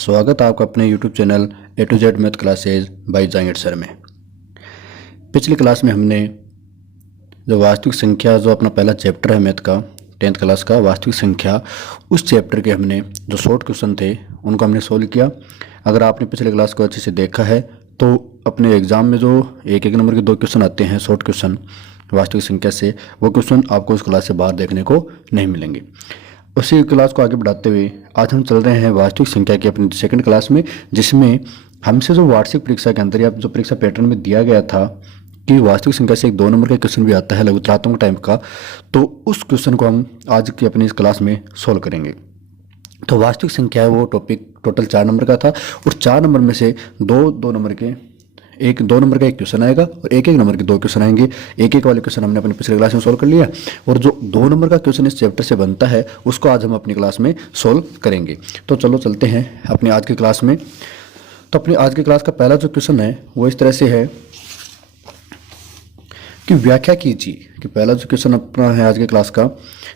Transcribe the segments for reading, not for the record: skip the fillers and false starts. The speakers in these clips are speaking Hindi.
स्वागत है आपका अपने YouTube channel A to Z math classes by Jangid sir में। पिछली क्लास में हमने जो वास्तविक संख्या जो अपना पहला चैप्टर है मैथ का 10th क्लास का वास्तविक संख्या, उस चैप्टर के हमने जो शॉर्ट क्वेश्चन थे उनको हमने सोल्व किया। अगर आपने पिछले क्लास को अच्छे से देखा है तो अपने एग्ज़ाम में जो एक नंबर के 2 क्वेश्चन आते हैं शॉर्ट क्वेश्चन वास्तविक संख्या से, वो क्वेश्चन आपको उस क्लास से बाहर देखने को नहीं मिलेंगे। उसी क्लास को आगे बढ़ाते हुए आज हम चल रहे हैं वास्तविक संख्या की अपनी सेकंड क्लास में, जिसमें हमसे जो वार्षिक परीक्षा के अंदर या जो परीक्षा पैटर्न में दिया गया था कि वास्तविक संख्या से एक 2 नंबर का क्वेश्चन भी आता है लघुत्रात्मक टाइप का, तो उस क्वेश्चन को हम आज की अपनी इस क्लास में सोल्व करेंगे। तो वास्तविक संख्या है वो टॉपिक टोटल 4 नंबर का था और 4 नंबर में से 2 नंबर के एक 2 नंबर का एक क्वेश्चन आएगा और एक नंबर के 2 क्वेश्चन आएंगे। एक वाले क्वेश्चन हमने अपनी पिछले क्लास में सोल्व कर लिया और जो 2 नंबर का क्वेश्चन इस चैप्टर से बनता है उसको आज हम अपनी क्लास में सोल्व करेंगे। तो चलो चलते हैं अपनी आज की क्लास में। तो अपनी आज की क्लास का पहला जो क्वेश्चन है वो इस तरह से है कि व्याख्या कीजिए कि पहला जो क्वेश्चन अपना है आज की क्लास का,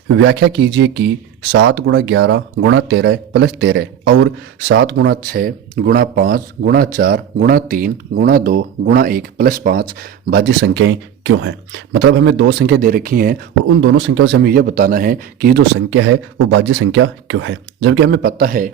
व्याख्या कीजिए कि 7 × 11 × 13 + 13 और 7 × 6 × 5 × 4 × 3 × 2 × 1 + 5 भाज्य संख्याएं क्यों हैं। मतलब हमें 2 संख्या दे रखी हैं और उन दोनों संख्याओं से हमें यह बताना है कि जो संख्या है वो भाज्य संख्या क्यों है, जबकि हमें पता है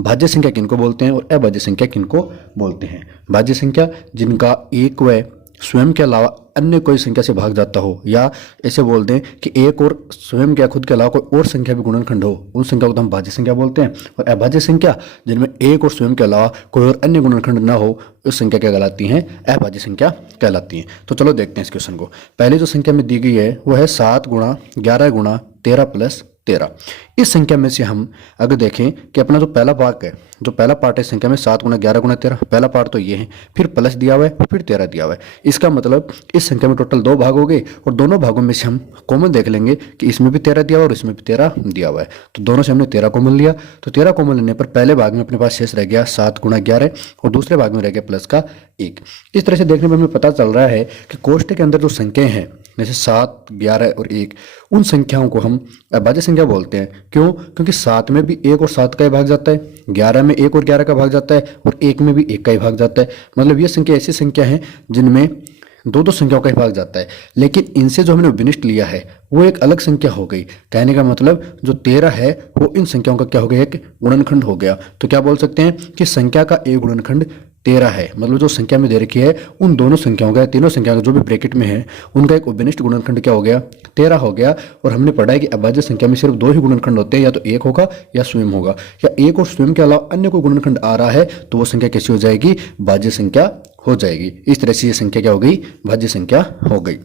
भाज्य संख्या किनको बोलते हैं और अभाज्य संख्या किनको बोलते हैं। भाज्य संख्या जिनका एक व स्वयं के अलावा अन्य कोई संख्या से भाग जाता हो, या ऐसे बोल दें कि एक और स्वयं के खुद के अलावा कोई और संख्या भी गुणनखंड हो, उन संख्या को हम भाज्य संख्या बोलते हैं। और अभाज्य संख्या जिनमें एक और स्वयं के अलावा कोई और अन्य गुणनखंड ना हो, उस संख्या क्या कहलाती हैं, अभाज्य संख्या कहलाती हैं। तो चलो देखते हैं इस क्वेश्चन को। पहले जो संख्या में दी गई है वो है 7 × 11 × 13 + 13। इस संख्या में से हम अगर देखें कि अपना जो पहला भाग है, जो पहला पार्ट है संख्या में 7 × 11 × 13, पहला पार्ट तो ये है, फिर प्लस दिया हुआ है, फिर 13 दिया हुआ है। इसका मतलब इस संख्या में टोटल 2 भाग हो गए और दोनों भागों में से हम कॉमन देख लेंगे कि इसमें भी 13 दिया हुआ है और इसमें भी 13 दिया हुआ है। तो दोनों से हमने 13 कॉमन लिया। तो 13 कॉमन लेने पर पहले भाग में अपने पास शेष रह गया 7 × 11 और दूसरे भाग में रह गया प्लस का 1। इस तरह से देखने पर हमें पता चल रहा है कि कोष्ठक के अंदर जो संख्याएं हैं जैसे 7, 11 और 1, उन संख्याओं को हम अभाज्य संख्या बोलते हैं। क्यों? क्योंकि 7 में भी 1 और 7 का ही भाग जाता है, 11 में 1 और 11 का भाग जाता है और 1 में भी 1 का ही भाग जाता है। मतलब ये संख्या ऐसी संख्या है जिनमें 2 संख्याओं का ही भाग जाता है, लेकिन इनसे जो हमने विनिष्ट लिया है वो एक अलग संख्या हो गई। कहने का मतलब जो 13 है वो इन संख्याओं का क्या हो गया, एक गुणनखंड हो गया। तो क्या बोल सकते हैं कि संख्या का एक गुणनखंड 13 है। मतलब जो संख्या में दे रखी है उन दोनों संख्याओं का, तीनों संख्या का जो भी ब्रैकेट में है उनका एक विनिष्ट गुणनखंड क्या हो गया, 13 हो गया। और हमने पढ़ा है कि अभाज्य संख्या में सिर्फ 2 ही गुणनखंड होते हैं, या तो 1 होगा या स्वयं होगा, या 1 और स्वयं के अलावा अन्य कोई गुणनखंड आ रहा है तो वो संख्या कैसी हो जाएगी, भाज्य संख्या हो जाएगी। इस तरह से ये संख्या क्या हो गई, भाज्य संख्या हो गई।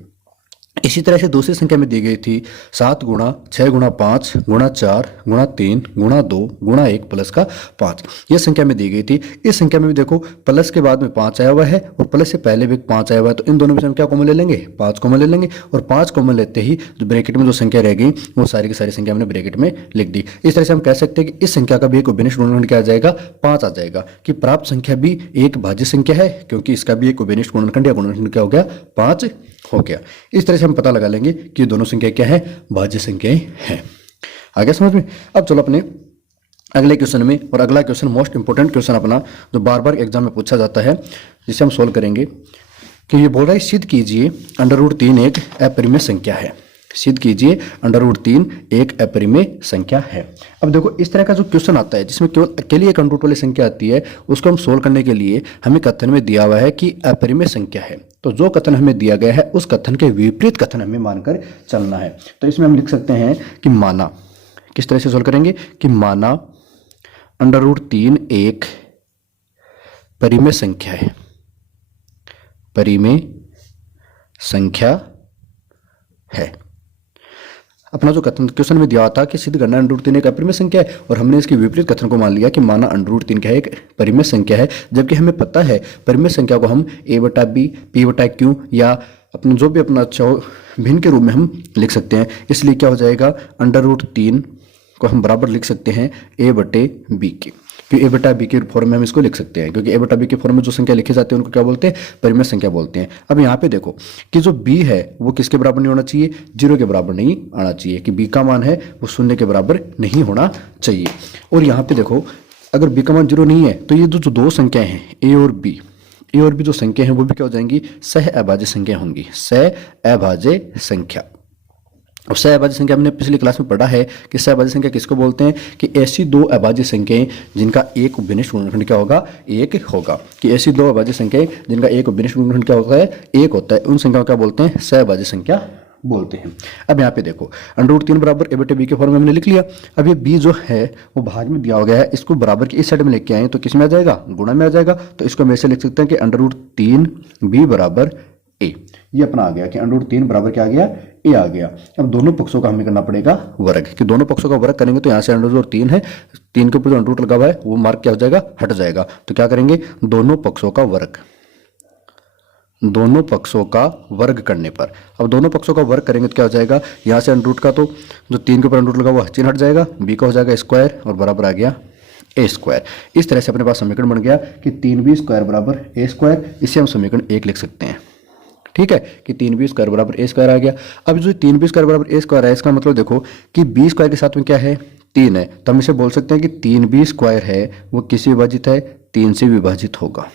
इसी तरह से दूसरी संख्या में दी गई थी 7 × 6 × 5 × 4 × 3 × 2 × 1 + का 5। यह संख्या में दी गई थी। इस संख्या में भी देखो प्लस के बाद में 5 आया हुआ है और प्लस से पहले भी 5 आया हुआ है, तो इन दोनों में से हम क्या कॉमन ले लेंगे, 5 कॉमन ले लेंगे। और 5 कॉमन लेते ही जो ब्रैकेट में जो संख्या रह गई वो सारी की सारी संख्या हमने ब्रैकेट में लिख दी। इस तरह से हम कह सकते हैं कि इस संख्या का भी एक विनिष्ट गुणनखंड क्या आ जाएगा, 5 आ जाएगा। कि प्राप्त संख्या भी एक भाज्य संख्या है क्योंकि इसका भी एक विनिष्ट गुणनखंड या गुणनखंड क्या हो गया, 5 हो गया। इस तरह से हम पता लगा लेंगे कि दोनों संख्या क्या है, भाज्य संख्याएं हैं। आ गया समझ में। अब चलो अपने अगले क्वेश्चन में, और अगला क्वेश्चन मोस्ट इंपोर्टेंट क्वेश्चन अपना जो बार बार एग्जाम में पूछा जाता है, जिसे हम सोल्व करेंगे। कि ये बोल रहा है सिद्ध कीजिए √3 एक अपरिमेय संख्या है। सिद्ध कीजिए √3 एक अपरिमेय संख्या है। अब देखो इस तरह का जो क्वेश्चन आता है जिसमें केवल अकेली एक अंडर वाली संख्या आती है, उसको हम सोल्व करने के लिए हमें कथन में दिया हुआ है कि अपरिमेय संख्या है। तो जो कथन हमें दिया गया है उस कथन के विपरीत कथन हमें मानकर चलना है। तो इसमें हम लिख सकते हैं कि माना, किस तरह से सोल्व करेंगे कि माना √3 एक परिमेय संख्या है, परिमेय संख्या है। अपना जो कथन क्वेश्चन में दिया था कि सिद्ध करना √3 एक अपरिमेय संख्या है, और हमने इसके विपरीत कथन को मान लिया कि माना √3 क्या है, एक परिमेय संख्या है। जबकि हमें पता है परिमेय संख्या को हम a/b p/q या अपने जो भी अपना अच्छा हो भिन्न के रूप में हम लिख सकते हैं। इसलिए क्या हो जाएगा, √3 को हम बराबर लिख सकते हैं a/b के, कि a/b के फॉर्म में हम इसको लिख सकते हैं, क्योंकि a/b के फॉर्म में जो संख्या लिखी जाती है उनको क्या बोलते हैं, परिमेय संख्या बोलते हैं। अब यहाँ पे देखो कि जो b है वो किसके बराबर नहीं होना चाहिए, 0 के बराबर नहीं आना चाहिए, कि b का मान है वो 0 के बराबर नहीं होना चाहिए। और यहाँ पे देखो अगर b का मान 0 नहीं है तो ये जो दो संख्याएं हैं a और b जो संख्या हैं वो भी क्या हो जाएंगी, सह अभाज्य संख्या होंगी, सह अभाज्य संख्या। और सह अभाज्य संख्या हमने पिछली क्लास में पढ़ा है कि सह अभाज्य संख्या किसको बोलते हैं, कि ऐसी दो अभाज्य संख्याएं जिनका एक विनिष्ट गुणनखंड क्या होगा, एक होगा, कि ऐसी दो अभाज्य संख्याएं जिनका एक विनिष्ट गुणनखंड क्या होता है, एक होता है, उन संख्याओं क्या बोलते हैं, सह अभाज्य संख्या बोलते हैं। अब यहाँ पे देखो √3 बराबर a बटे b के फॉर्म में हमने लिख लिया। अब ये b जो है वो भाग में दिया गया है, इसको बराबर की इस साइड में लेके आए तो किस में आ जाएगा, गुणा में आ जाएगा। तो इसको हम ऐसे लिख सकते हैं कि √3b बराबर a, ये अपना आ गया कि √3 बराबर क्या आ गया, a आ गया। अब दोनों पक्षों का हमें करना पड़ेगा वर्ग, कि दोनों पक्षों का वर्ग करेंगे तो यहाँ से √3 है, 3 के ऊपर जो √ लगा हुआ है वो मार्क क्या हो जाएगा, हट जाएगा। तो क्या करेंगे, दोनों पक्षों का वर्ग, दोनों पक्षों का वर्ग करने पर, अब दोनों पक्षों का वर्ग करेंगे तो क्या हो जाएगा, यहाँ से √ का तो जो 3 के ऊपर √ लगा हुआ चिन्ह हट जाएगा, b का हो जाएगा स्क्वायर और बराबर आ गया a स्क्वायर। इस तरह से अपने पास समीकरण बन गया कि 3b स्क्वायर बराबर a स्क्वायर, इसे हम समीकरण 1 लिख सकते हैं। ठीक है, कि 3b स्क्वायर बराबर a स्क्वायर आ गया। अब जो 3b स्क्वायर बराबर a स्क्वायर है, इसका मतलब देखो कि b स्क्वायर के साथ में क्या है, 3 है, तो हम इसे बोल सकते हैं कि 3b स्क्वायर है वो किससे विभाजित है, 3 से विभाजित होगा।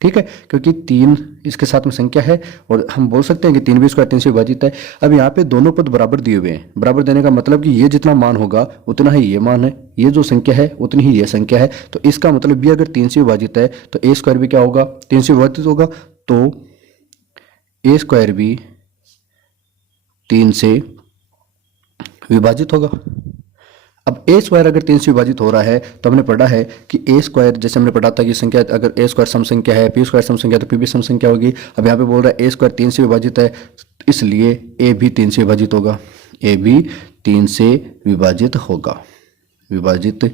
ठीक है, क्योंकि 3 इसके साथ में संख्या है और हम बोल सकते हैं कि 3b स्क्वायर 3 से विभाजित है। अब यहाँ पे दोनों पद बराबर दिए हुए हैं, बराबर देने का मतलब कि ये जितना मान होगा उतना ही ये मान है, ये जो संख्या है उतनी ही ये संख्या है। तो इसका मतलब भी अगर 3 से विभाजित है तो a स्क्वायर भी क्या होगा, 3 से विभाजित होगा, तो a स्क्वायर भी 3 से विभाजित होगा। अब a स्क्वायर अगर 3 से विभाजित हो रहा है तो हमने पढ़ा है कि a स्क्वायर, जैसे हमने पढ़ा था कि संख्या अगर a स्क्वायर सम संख्या है, p स्क्वायर सम संख्या है तो p भी सम संख्या होगी। अब यहाँ पे बोल रहा है a स्क्वायर 3 से विभाजित है, इसलिए a भी 3 से विभाजित होगा, a भी 3 से विभाजित होगा, विभाजित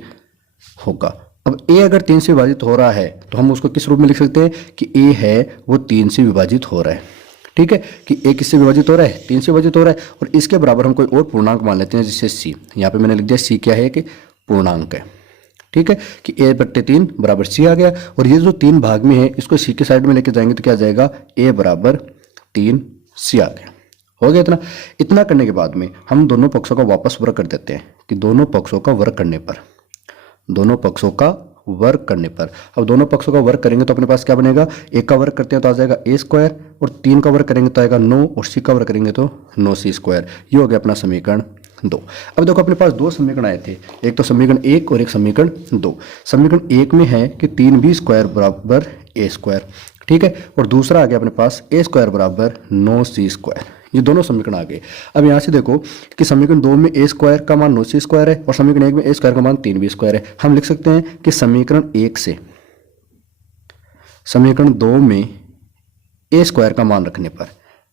होगा। अब a अगर 3 से विभाजित हो रहा है तो हम उसको किस रूप में लिख सकते हैं कि a है वो 3 से विभाजित हो रहा है। ठीक है, कि a किससे विभाजित हो रहा है, 3 से विभाजित हो रहा है, और इसके बराबर हम कोई और पूर्णांक मान लेते हैं, जैसे c। यहाँ पे मैंने लिख दिया c क्या है, कि पूर्णांक है। ठीक है, कि a बट्टे 3 बराबर c आ गया, और ये जो 3 भाग में है इसको c के साइड में लेके जाएंगे तो क्या आ जाएगा, a बराबर 3c आ गया। हो गया इतना। इतना करने के बाद में हम दोनों पक्षों का वापस वर्ग कर देते हैं, कि दोनों पक्षों का वर्ग करने पर, दोनों पक्षों का वर्ग करने पर, अब दोनों पक्षों का वर्ग करेंगे तो अपने पास क्या बनेगा, एक का वर्ग करते हैं तो आ जाएगा a स्क्वायर, और 3 का वर्ग करेंगे तो आएगा 9, और c का वर्ग करेंगे तो 9c स्क्वायर। ये हो गया अपना समीकरण 2। अब देखो अपने पास दो समीकरण आए थे, एक तो समीकरण 1 और एक समीकरण 2। समीकरण 1 में है कि 3b स्क्वायर बराबर a स्क्वायर, ठीक है, और दूसरा आ गया अपने पास a स्क्वायर बराबर 9c स्क्वायर। ये दोनों समीकरण आ गए। अब यहाँ से देखो कि समीकरण 2 में a स्क्वायर का मान 9c स्क्वायर है और समीकरण 1 में a स्क्वायर का मान 3b स्क्वायर है। हम लिख सकते हैं कि समीकरण 1 से समीकरण 2 में a स्क्वायर का मान रखने पर,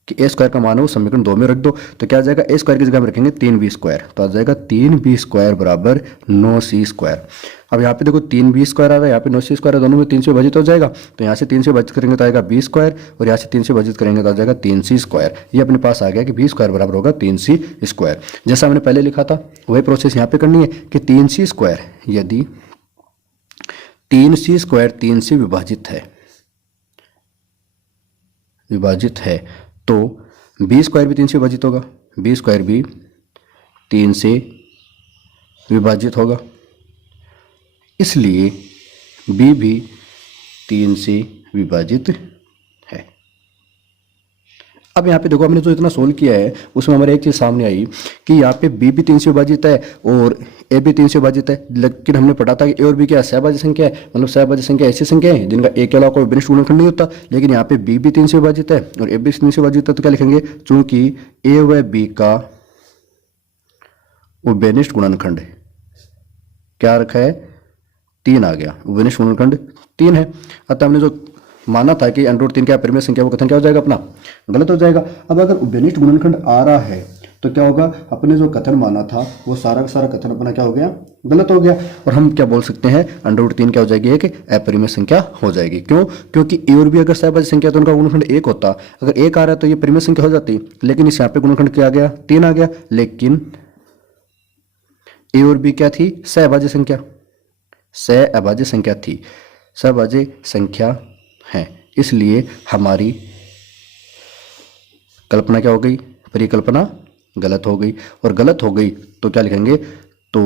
कि a स्क्वायर का मान है वो समीकरण 2 में रख दो तो क्या आ जाएगा, a स्क्वायर की जगह में रखेंगे 3b स्क्वायर, तो आ जाएगा 3b स्क्वायर बराबर 9c स्क्वायर। अब यहाँ पे देखो 3b स्क्वायर आ रहा है, यहाँ पे 9c स्क्वायर है, दोनों में 3 से विभाजित हो जाएगा, तो यहाँ से 3 से विभाजित करेंगे तो आएगा b स्क्वायर, और यहाँ से 3 से विभाजित करेंगे तो आ जाएगा 3c स्क्वायर। ये अपने पास आ गया कि b स्क्वायर बराबर होगा 3c स्क्वायर। जैसा हमने पहले लिखा था वही प्रोसेस यहाँ पे करनी है कि 3c स्क्वायर, यदि 3c स्क्वायर 3 से विभाजित है तो b स्क्वायर भी 3 से विभाजित होगा, b स्क्वायर भी 3 से विभाजित होगा, इसलिए b भी 3 से विभाजित है। अब यहाँ पे देखो हमने जो इतना सोल्व किया है उसमें हमारे एक चीज़ सामने आई कि यहाँ पे b भी 3 से विभाजित है और a भी 3 से विभाजित है, लेकिन हमने पढ़ा था कि a और b क्या सहभाज्य संख्या है, मतलब सहभाज्य संख्या ऐसी संख्या है जिनका a के अलावा कोई विनिष्ट गुणनखंड नहीं होता। लेकिन यहाँ पे b भी 3 से विभाजित है और a भी 3 से विभाजित है, तो क्या लिखेंगे, चूंकि a व b का वो विनिष्ट गुणनखंड क्या रखा है, 3 आ गया, विनिष्ट गुणनखंड 3 है। अतः हमने जो माना था कि √3 क्या परिमेय संख्या, वो कथन क्या हो जाएगा, अपना गलत हो जाएगा। अब अगर विनिष्ट गुणनखंड आ रहा है तो क्या होगा, अपने जो कथन माना था वो सारा का सारा कथन अपना क्या हो गया, गलत हो गया, और हम क्या बोल सकते हैं, √3 क्या हो जाएगी, एक अपरिमेय संख्या हो जाएगी। क्यों, क्योंकि a और b अगर सहभाज्य संख्या तो उनका गुणनखंड 1 होता, अगर 1 आ रहा है तो ये परिमेय संख्या हो जाती, लेकिन इस यहाँ पे गुणनखंड क्या आ गया, 3 आ गया, लेकिन a और b क्या थी, सहभाज्य संख्या, सहअभाज्य संख्या थी, सहभाज्य संख्या है, इसलिए हमारी कल्पना क्या हो गई, परिकल्पना गलत हो गई, और गलत हो गई तो क्या लिखेंगे, तो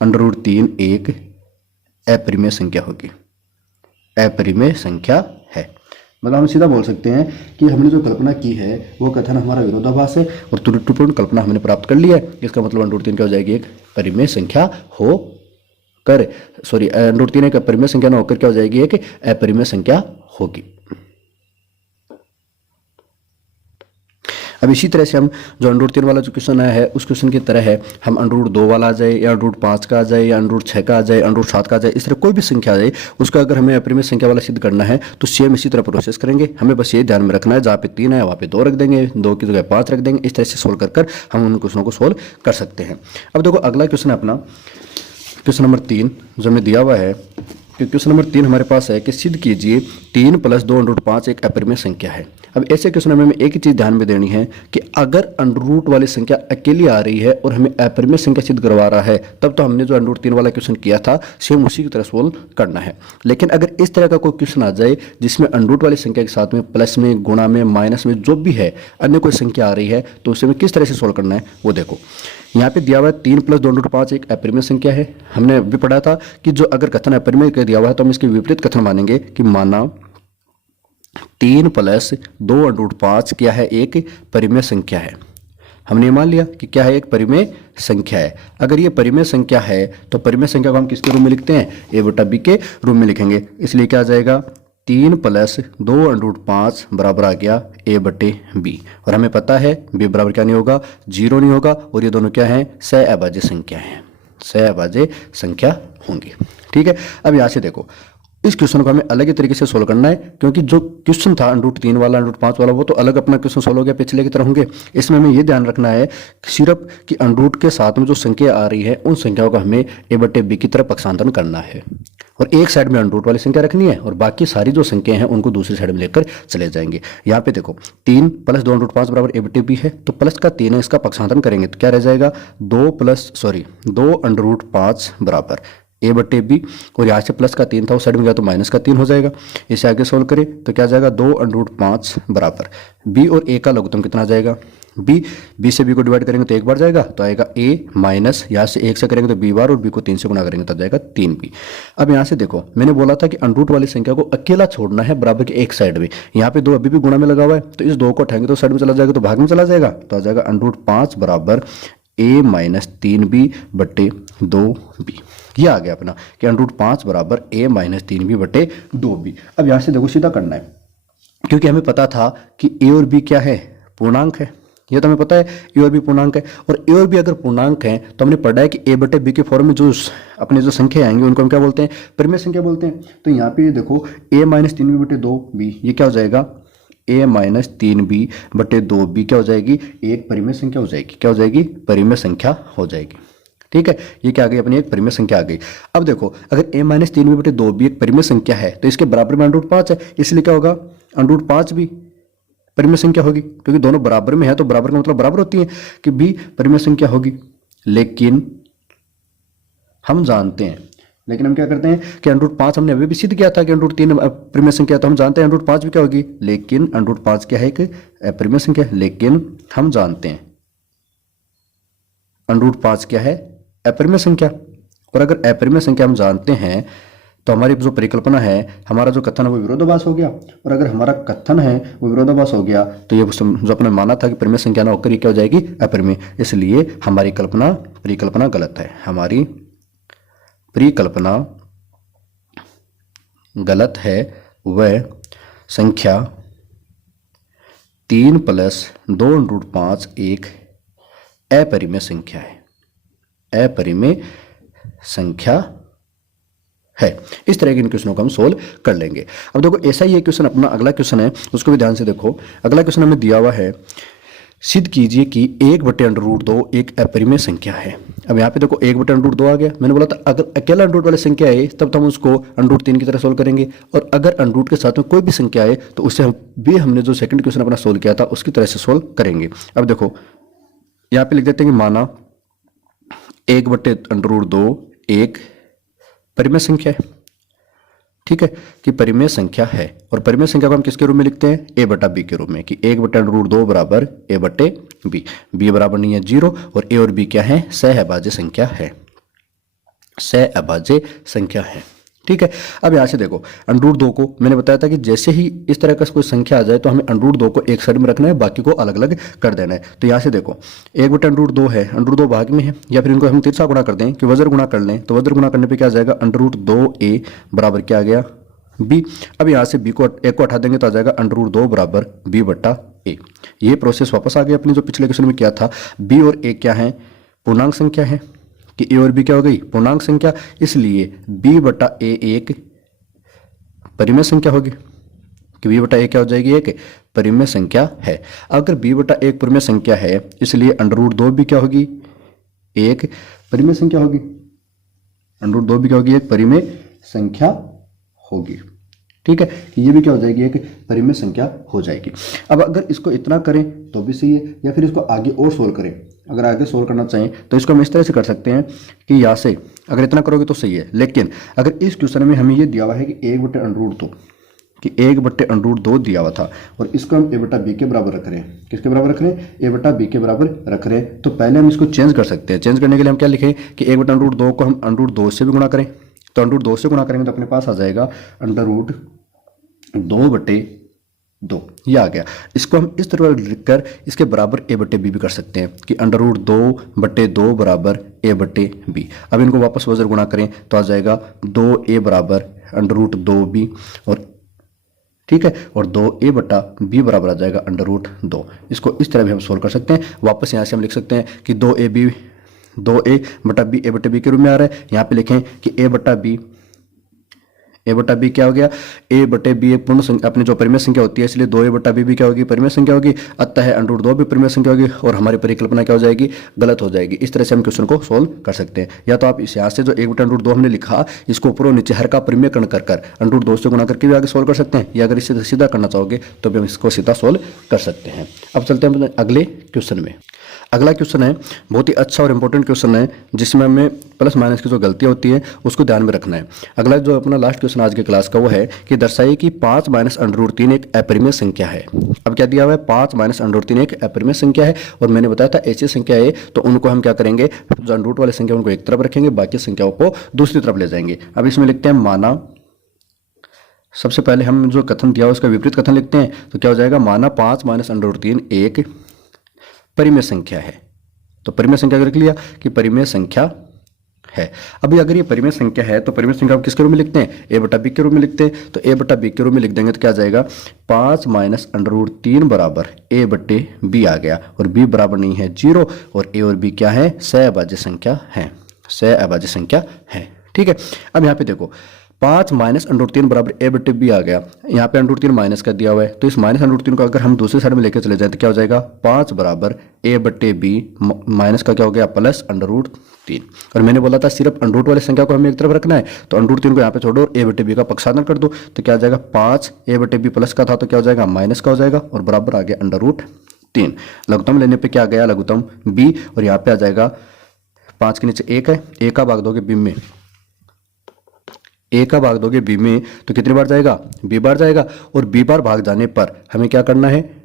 √3 एक अपरिमेय संख्या होगी, अपरिमेय संख्या है। मतलब हम सीधा बोल सकते हैं कि हमने जो कल्पना की है वो कथन हमारा विरोधाभास है और त्रुटिपूर्ण कल्पना हमने प्राप्त कर ली है। इसका मतलब √3 क्या हो जाएगी, एक परिमेय संख्या हो कर, सॉरी √3 एक परिमेय संख्या न होकर क्या हो जाएगी, एक अपरिमेय संख्या होगी। अब इसी तरह से हम जो √3 वाला जो क्वेश्चन है उस क्वेश्चन की तरह है, हम √2 वाला आ जाए या √5 का आ जाए या √6 का आ जाए, √7 का आ जाए, इस तरह कोई भी संख्या आ जाए उसका अगर हमें अपरिमेय संख्या वाला सिद्ध करना है तो सेम इसी तरह प्रोसेस करेंगे। हमें बस ये ध्यान में रखना है, जहाँ पे 3 है वहाँ पे 2 रख देंगे, 2 की जगह 5 रख देंगे। इस तरह से सोल्व कर हम उन क्वेश्चनों को सोल्व कर सकते हैं। अब देखो अगला क्वेश्चन है अपना क्वेश्चन नंबर 3 जो हमें दिया हुआ है कि क्वेश्चन नंबर 3 हमारे पास है कि सिद्ध कीजिए 3 + 2√5 एक अपरिमेय संख्या है। अब ऐसे क्वेश्चन में हमें एक ही चीज़ ध्यान में देनी है कि अगर अंडर वाली संख्या अकेली आ रही है और हमें अपरिमेय संख्या सिद्ध करवा रहा है तब तो हमने जो √3 वाला क्वेश्चन किया था सेम उसी की तरह सोल्व करना है। लेकिन अगर इस तरह का कोई क्वेश्चन आ जाए जिसमें अंडर वाली संख्या के साथ में प्लस में, गुणा में, माइनस में जो भी है अन्य कोई संख्या आ रही है तो उसे हमें किस तरह से सोल्व करना है वो देखो। यहाँ पे दिया हुआ है 3 + 2√5 एक अपरिमेय संख्या है। हमने भी पढ़ा था कि जो अगर कथन अपरिमेय दिया हुआ है तो हम इसके विपरीत कथन मानेंगे कि माना 3 + 2√5 क्या है, एक परिमेय संख्या है। हमने मान लिया कि क्या है, एक परिमेय संख्या है। अगर ये परिमेय संख्या है तो परिमेय संख्या को हम किसके रूप में लिखते हैं, a/b के रूप में लिखेंगे। इसलिए क्या आ जाएगा 3 + 2√5 बराबर आ गया a/b। और हमें पता है b बराबर क्या नहीं होगा, 0 नहीं होगा। और ये दोनों क्या हैं, सहअभाज्य संख्या हैं, सहअभाज्य संख्या होंगी। ठीक है। अब यहाँ से देखो इस क्वेश्चन को हमें अलग ही तरीके से सोल्व करना है, क्योंकि जो क्वेश्चन था √3 वाला, √5 वाला, वो तो अलग अपना क्वेश्चन सोल्व हो गया, पिछले की तरह होंगे। इसमें हमें ये ध्यान रखना है सिर्फ कि √ के साथ में जो संख्या आ रही है उन संख्याओं का हमें a/b की तरफ पक्षांतरण करना है और एक साइड में √ वाली संख्या रखनी है और बाकी सारी जो संख्या हैं उनको दूसरी साइड में लेकर चले जाएंगे। यहाँ पे देखो 3 + 2√5 बराबर a/b है, तो प्लस का 3 है, इसका पक्षांतरण करेंगे तो क्या रह जाएगा 2 √5 बराबर a/b। और यहाँ से प्लस का 3 था उस साइड में गया तो माइनस का 3 हो जाएगा। इसे आगे सोल्व करें तो क्या आ जाएगा 2 √5 बराबर b और a का लघुत्तम कितना आ जाएगा b से b को डिवाइड करेंगे तो एक बार जाएगा तो आएगा a माइनस, यहाँ से 1 से करेंगे तो b बार और b को 3 से गुणा करेंगे तो आ जाएगा 3b। अब यहाँ से देखो मैंने बोला था कि अंडर वाली संख्या को अकेला छोड़ना है बराबर के एक साइड में। यहाँ पे 2 अभी भी गुणा में लगा हुआ है तो इस 2 को उठाएंगे तो साइड में चला जाएगा तो भाग में चला जाएगा तो आ जाएगा √5 बराबर a - 3b बटे 2b। ये आ गया अपना कि √5 बराबर a - 3b बटे 2b। अब यहाँ से देखो सीधा करना है, क्योंकि हमें पता था कि a और b क्या है, पूर्णांक है। ये तो हमें पता है a और b पूर्णांक है, और a और b अगर पूर्णांक है तो हमने पढ़ा है कि a/b के फॉर्म में जो अपने जो संख्या आएंगे उनको हम क्या बोलते हैं, परिमेय संख्या बोलते हैं। तो यहाँ पे देखो a - 3b बटे 2b, ये क्या हो जाएगा a - 3b बटे 2b क्या हो जाएगी, एक परिमेय संख्या हो जाएगी। क्या हो जाएगी, परिमेय संख्या हो जाएगी। ठीक है, ये क्या आ गई अपनी एक परिमेय संख्या आ गई। अब देखो अगर a - 3b बटे 2b एक परिमेय संख्या है तो इसके बराबर में √5 है, इसलिए क्या होगा √5 भी परिमेय संख्या होगी, क्योंकि दोनों बराबर में है तो बराबर का मतलब बराबर होती है कि b परिमेय संख्या होगी। लेकिन हम जानते हैं, लेकिन हम क्या करते हैं कि √5 हमने अभी भी सिद्ध किया था कि √3 परिमेय संख्या, तो हम जानते हैं √5 भी क्या होगी। लेकिन √5 क्या है, एक परिमेय संख्या। लेकिन हम जानते हैं √5 क्या है, अपरिमेय संख्या। और अगर अपरिमेय संख्या हम जानते हैं तो हमारी जो परिकल्पना है, हमारा जो कथन है वो विरोधाभास हो गया। और अगर हमारा कथन है वो विरोधाभास हो गया तो ये जो अपने माना था कि परिमेय संख्या ना होकर ये क्या हो जाएगी, अपरिमेय। इसलिए हमारी परिकल्पना गलत है, हमारी परिकल्पना गलत है। वह संख्या 3 + 2√5 एक अपरिमेय संख्या है, अपरिमेय संख्या है। इस तरह के इन क्वेश्चनों को हम सोल्व कर लेंगे। अब देखो ऐसा ही एक क्वेश्चन अपना अगला क्वेश्चन है, उसको भी ध्यान से देखो। अगला क्वेश्चन हमें दिया हुआ है, सिद्ध कीजिए कि 1/√2 एक अपरिमेय संख्या है। अब यहाँ पे देखो 1/√2 आ गया। मैंने बोला था अगर अकेला √ वाली संख्या है तब तो हम उसको √3 की तरह सोल्व करेंगे, और अगर √ के साथ में कोई भी संख्या है तो उससे हमने जो सेकंड क्वेश्चन अपना सोल्व किया था उसकी तरह से सोल्व करेंगे। अब देखो यहाँ पे लिख देते हैं कि माना 1/√2 एक परिमेय संख्या है। ठीक है, कि परिमेय संख्या है, और परिमेय संख्या को हम किसके रूप में लिखते हैं, a/b के रूप में, कि 1/√2 बराबर a/b। b बराबर नहीं है 0, और a और b क्या है, सहअभाज्य संख्या है। सहअभाज्य संख्या है। ठीक है, अब यहाँ से देखो √2 को मैंने बताया था कि जैसे ही इस तरह का कोई संख्या आ जाए तो हमें √2 को एक साइड में रखना है, बाकी को अलग अलग कर देना है। तो यहाँ से देखो 1/√2 है, √2 भाग में है, या फिर इनको हम तिरछा गुणा कर दें कि वज्र गुणा कर लें, तो वज्र गुणा करने पे क्या आ जाएगा √2a बराबर क्या आ गया b। अब यहाँ से b को एक को हटा देंगे तो आ जाएगा √2 बराबर b/a। ये प्रोसेस वापस आ गया अपने जो पिछले क्वेश्चन में किया था। b और a क्या है, पूर्णांक संख्या है कि a और b क्या हो गई पूर्णांक संख्या, इसलिए b/a एक परिमेय संख्या होगी कि b/a क्या हो जाएगी एक परिमेय संख्या है। अगर b/a एक परिमेय संख्या है इसलिए √2 भी क्या होगी एक परिमेय संख्या होगी, √2 भी क्या होगी एक परिमेय संख्या होगी। ठीक है, कि ये भी क्या हो जाएगी एक परिमेय संख्या हो जाएगी। अब अगर इसको इतना करें तो भी सही है, या फिर इसको आगे और सोल्व करें, अगर आगे सोल्व करना चाहें तो इसको हम इस तरह से कर सकते हैं कि यहाँ से अगर इतना करोगे तो सही है, लेकिन अगर इस क्वेश्चन में हमें ये दिया हुआ है कि 1/√2 कि 1/√2 दिया हुआ था और इसको हम a/b के बराबर रख रहे हैं, किसके बराबर रख रहे हैं a/b के बराबर रख रहे हैं, तो पहले हम इसको चेंज कर सकते हैं। चेंज करने के लिए हम क्या लिखें कि 1/√2 को हम √2 से भी गुणा करें, तो √2 से गुणा करेंगे तो अपने पास आ जाएगा √2/2 ये आ गया। इसको हम इस तरह लिखकर इसके बराबर a/b भी कर सकते हैं कि √2/2 बराबर a/b। अब इनको वापस वज्र गुणा करें तो आ जाएगा 2a बराबर √2b, और ठीक है, और 2a/b बराबर आ जाएगा √2। इसको इस तरह भी हम सोल्व कर सकते हैं। वापस यहाँ से हम लिख सकते हैं कि 2a/b a/b के रूप में आ रहा है। यहाँ पे लिखें कि a/b क्या हो गया a/b एक पूर्ण संख्या अपनी जो परिमेय संख्या होती है, इसलिए 2a/b भी क्या होगी परिमेय संख्या होगी, अतः है √2 भी परिमेय संख्या होगी और हमारी परिकल्पना क्या हो जाएगी गलत हो जाएगी। इस तरह से हम क्वेश्चन को सोल्व कर सकते हैं। या तो आप इस यहाँ से जो 1/√2 हमने लिखा इसको ऊपर और नीचे हर का परिमेयकरण कर √2 से गुणा करके भी आगे सोल्व कर सकते हैं, या अगर इससे सीधा करना चाहोगे तो भी हम इसको सीधा सोल्व कर सकते हैं। अब चलते हैं अगले क्वेश्चन में। अगला क्वेश्चन है बहुत ही अच्छा और इंपॉर्टेंट क्वेश्चन है, जिसमें हमें प्लस माइनस की जो गलतियां होती हैं उसको ध्यान में रखना है। अगला जो अपना लास्ट क्वेश्चन आज के क्लास का वो है कि दर्शाइए कि 5 - √3 एक अपरिमेय संख्या है। अब क्या दिया हुआ है 5 - √3 एक अपरिमेय संख्या है, और मैंने बताया था ऐसी संख्या है तो उनको हम क्या करेंगे, जो √ वाले संख्या उनको एक तरफ रखेंगे, बाकी संख्याओं को दूसरी तरफ ले जाएंगे। अब इसमें लिखते हैं माना, सबसे पहले हम जो कथन दिया उसका विपरीत कथन लिखते हैं, तो क्या हो जाएगा माना 5 - √3 एक परिमेय संख्या है। तो परिमेय संख्या रख लिया कि परिमेय संख्या है। अभी अगर ये परिमेय संख्या है तो परिमेय संख्या किसके रूप में लिखते हैं a/b के रूप में लिखते हैं। तो a/b के रूप में लिख देंगे तो क्या आ जाएगा 5 - √3 बराबर a/b आ गया, और b बराबर नहीं है 0, और a और b क्या है सहअभाज्य संख्या है, सहअभाज्य संख्या है। ठीक है, अब यहाँ पे देखो 5 - √3 बराबर a/b आ गया, यहाँ पे √3 माइनस कर दिया हुआ है, तो इस -√3 को अगर हम दूसरी साइड में लेकर चले जाए तो क्या हो जाएगा 5 बराबर a/b माइनस का क्या हो गया प्लस √3। और मैंने बोला था सिर्फ √ वाली संख्या को हमें एक तरफ रखना है, तो √3 को यहाँ पे छोड़ो और a/b का पक्षांतर कर दो, तो क्या आ जाएगा 5 a/b प्लस का था तो क्या हो जाएगा माइनस का हो जाएगा, और बराबर आ गया √3। लघुत्तम लेने पे क्या आ गया लघुत्तम b, और यहाँ पे आ जाएगा 5 के नीचे 1 है, a का भाग दोगे b में, a का भाग दोगे b में तो कितनी बार जाएगा b बार जाएगा, और b बार भाग जाने पर हमें क्या करना है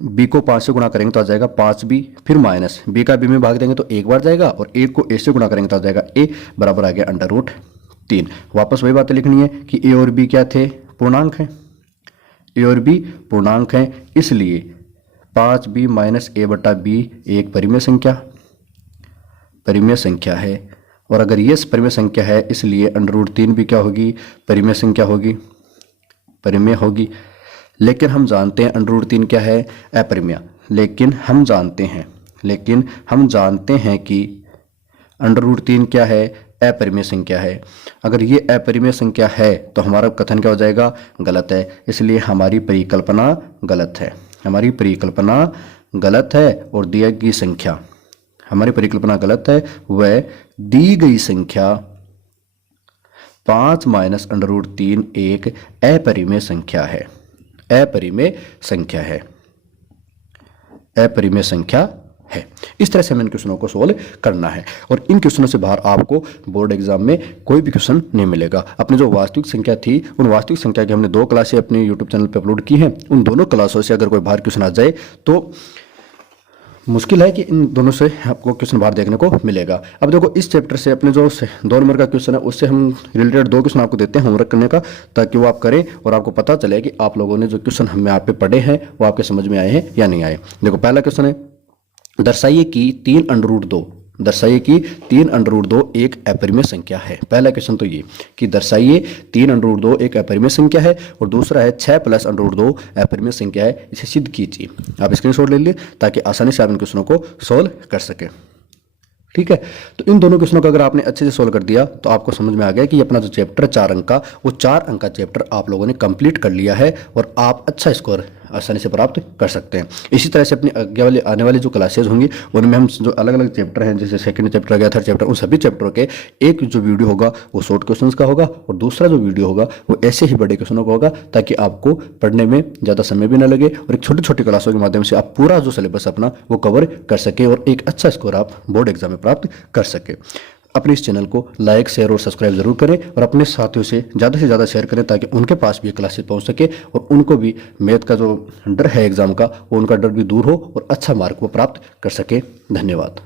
b को 5 से गुणा करेंगे तो आ जाएगा 5b, फिर माइनस b का b में भाग देंगे तो एक बार जाएगा, और 1 को a से गुणा करेंगे तो आ जाएगा a बराबर आ गया √3। वापस वही बातें लिखनी है कि a और b क्या थे पूर्णांक हैं, a और b पूर्णांक हैं, इसलिए 5b - a/b एक परिमेय संख्या है, और अगर ये परिमेय संख्या है इसलिए √3 भी क्या होगी परिमेय संख्या होगी, परिमेय होगी। लेकिन हम जानते हैं √3 क्या है अपरिमेय, लेकिन हम जानते हैं कि √3 क्या है अपरिमेय संख्या है। अगर ये अपरिमेय संख्या है तो हमारा कथन क्या हो जाएगा गलत है, इसलिए हमारी परिकल्पना गलत है, हमारी परिकल्पना गलत है, और दी गई संख्या हमारी परिकल्पना गलत है, वह दी गई संख्या 5 - √3 एक अपरिमेय संख्या है, अपरिमेय संख्या है, अपरिमेय संख्या है। इस तरह से हमें इन क्वेश्चनों को सोल्व करना है, और इन क्वेश्चनों से बाहर आपको बोर्ड एग्जाम में कोई भी क्वेश्चन नहीं मिलेगा। अपनी जो वास्तविक संख्या थी उन वास्तविक संख्या की हमने 2 क्लासें अपने यूट्यूब चैनल पर अपलोड की हैं, उन दोनों क्लासों से अगर कोई बाहर क्वेश्चन आ जाए तो मुश्किल है कि इन दोनों से आपको क्वेश्चन बाहर देखने को मिलेगा। अब देखो इस चैप्टर से अपने जो 2 नंबर का क्वेश्चन है उससे हम रिलेटेड 2 क्वेश्चन आपको देते हैं होमवर्क करने का, ताकि वो आप करें और आपको पता चले कि आप लोगों ने जो क्वेश्चन हमें यहाँ पे पढ़े हैं वो आपके समझ में आए हैं या नहीं आए। देखो पहला क्वेश्चन है, दर्शाइए कि 3√2 दर्शाइए कि 3√2 एक अपरिमेय संख्या है। पहला क्वेश्चन तो ये कि दर्शाइए 3√2 एक अपरिमेय संख्या है, और दूसरा है 6 + √2 अपरिमेय संख्या है, इसे सिद्ध कीजिए। आप स्क्रीनशॉट ले लिए ताकि आसानी से आप इन क्वेश्चनों को सोल्व कर सकें। ठीक है, तो इन दोनों क्वेश्चनों को अगर आपने अच्छे से सोल्व कर दिया तो आपको समझ में आ गया कि अपना जो चैप्टर 4 अंक का, वो 4 अंक का चैप्टर आप लोगों ने कंप्लीट कर लिया है और आप अच्छा स्कोर आसानी से प्राप्त कर सकते हैं। इसी तरह से अपनी आने वाली जो क्लासेज होंगी उनमें हम जो अलग अलग चैप्टर हैं, जैसे सेकंड चैप्टर आ गया, थर्ड चैप्टर, उन सभी चैप्टरों के एक जो वीडियो होगा वो शॉर्ट क्वेश्चंस का होगा, और दूसरा जो वीडियो होगा वो ऐसे ही बड़े क्वेश्चनों का होगा, ताकि आपको पढ़ने में ज़्यादा समय भी ना लगे और एक छोटी छोटी क्लासों के माध्यम से आप पूरा जो सिलेबस अपना वो कवर कर सके और एक अच्छा स्कोर आप बोर्ड एग्जाम में प्राप्त कर सके। अपने इस चैनल को लाइक, शेयर और सब्सक्राइब जरूर करें, और अपने साथियों से ज़्यादा शेयर करें ताकि उनके पास भी क्लासेस पहुंच सके और उनको भी मैथ का जो डर है एग्जाम का, वो उनका डर भी दूर हो और अच्छा मार्क वो प्राप्त कर सके। धन्यवाद।